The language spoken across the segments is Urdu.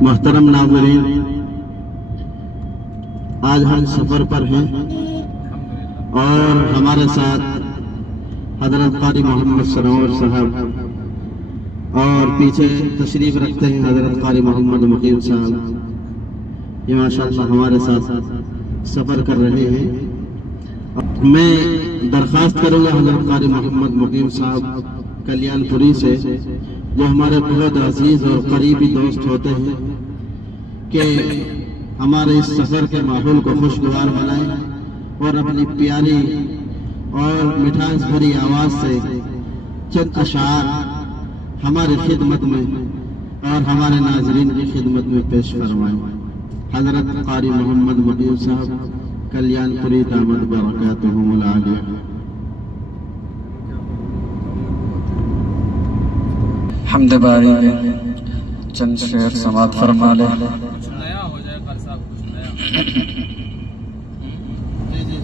محترم ناظرین، آج ہم سفر پر ہیں اور ہمارے ساتھ حضرت قاری محمد سرور صاحب اور پیچھے تشریف رکھتے ہیں حضرت قاری محمد مقیم صاحب، یہ ماشاءاللہ ہمارے ساتھ سفر کر رہے ہیں۔ میں درخواست کروں گا حضرت قاری محمد مقیم صاحب کلیان پوری سے، جو ہمارے بہت عزیز اور قریبی دوست ہوتے ہیں، کہ ہمارے اس سفر کے ماحول کو خوشگوار بنائیں اور اپنی پیاری اور مٹھاس بھری آواز سے چند اشعار ہماری خدمت میں اور ہمارے ناظرین کی خدمت میں پیش فرمائیں۔ حضرت قاری محمد مقیم صاحب کلیان پوری دامت برکاتہم العالیہ۔ حمد باری کے چند شعر سماعت فرما لے۔ کچھ نیا ہو جائے قاری صاحب، کچھ نیا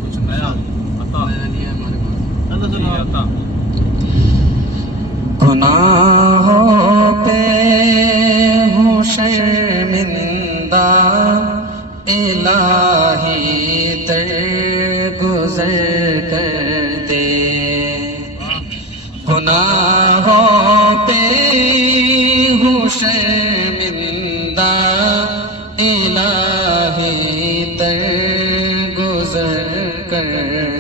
کچھ نیا عطا گناہوں پہ ہوں شرمندہ، الہی درگزر کر دے۔ گناہوں پہ ہوں شرمندہ، الہی درگزر کر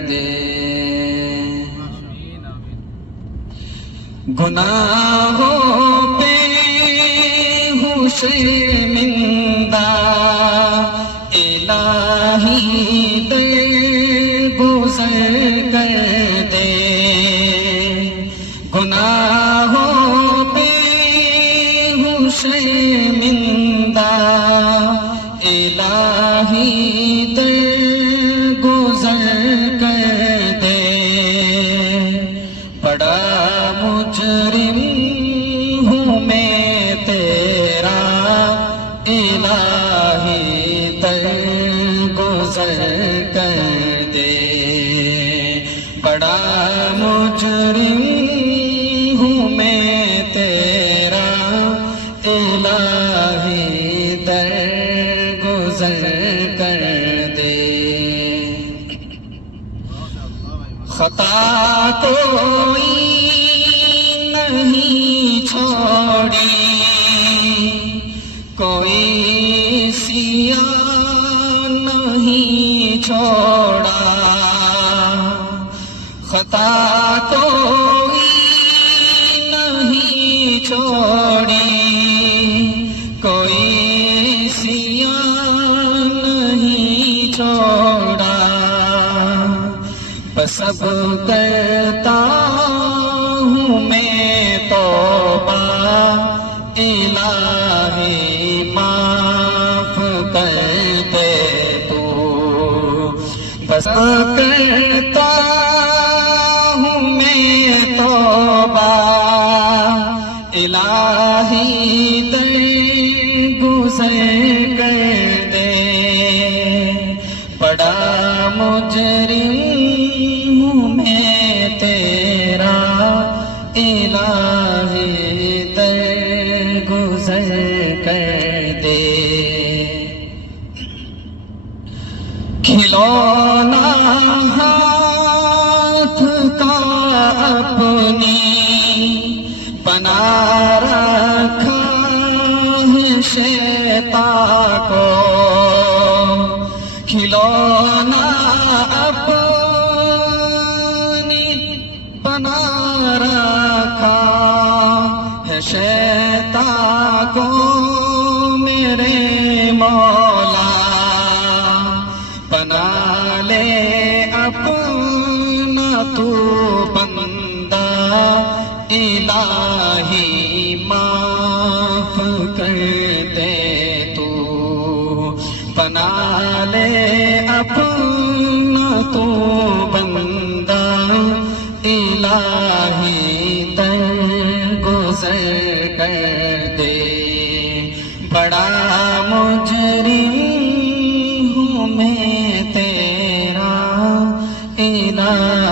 دے۔ گناہوں پہ ہوں شرمندہ، الہی درگزر کر دے۔ گناہوں پہ ہوں شرمندہ، الہی درگزر کر دے۔ بڑا مجرم ہوں میں تیرا، الہی درگزر کر دے۔ بڑا مجرم ہوں میں تیرا، الہی درگزر کر دے۔ خطا کوئی نہیں چھوڑی، کوئی سیاہ نہیں چھوڑا۔ خطا کوئی نہیں چھوڑی، کوئی سیاہ نہیں چھوڑا۔ بس اب کرتا ہوں میں توبہ، الہی معاف کر دے تو۔ بس اب کرتا ہوں میں توبہ، الہی درگزر کر دے۔ بڑا مجرم ہوں میں تیرا، الہی درگزر کر دے۔ کھلونا ہاتھ کا اپنی بنا رکھا ہے شیطان کو۔ کھلونا اپنی بنا رکھا ہے شیطان کو میرے مولا۔ بنا لے اپنا تو بندہ، الہی معاف کر دے تو۔ بنا لے اپنا تو بندہ، الہی درگزر کر دے۔ بڑا مجرم ہوں میں تیرا، الہی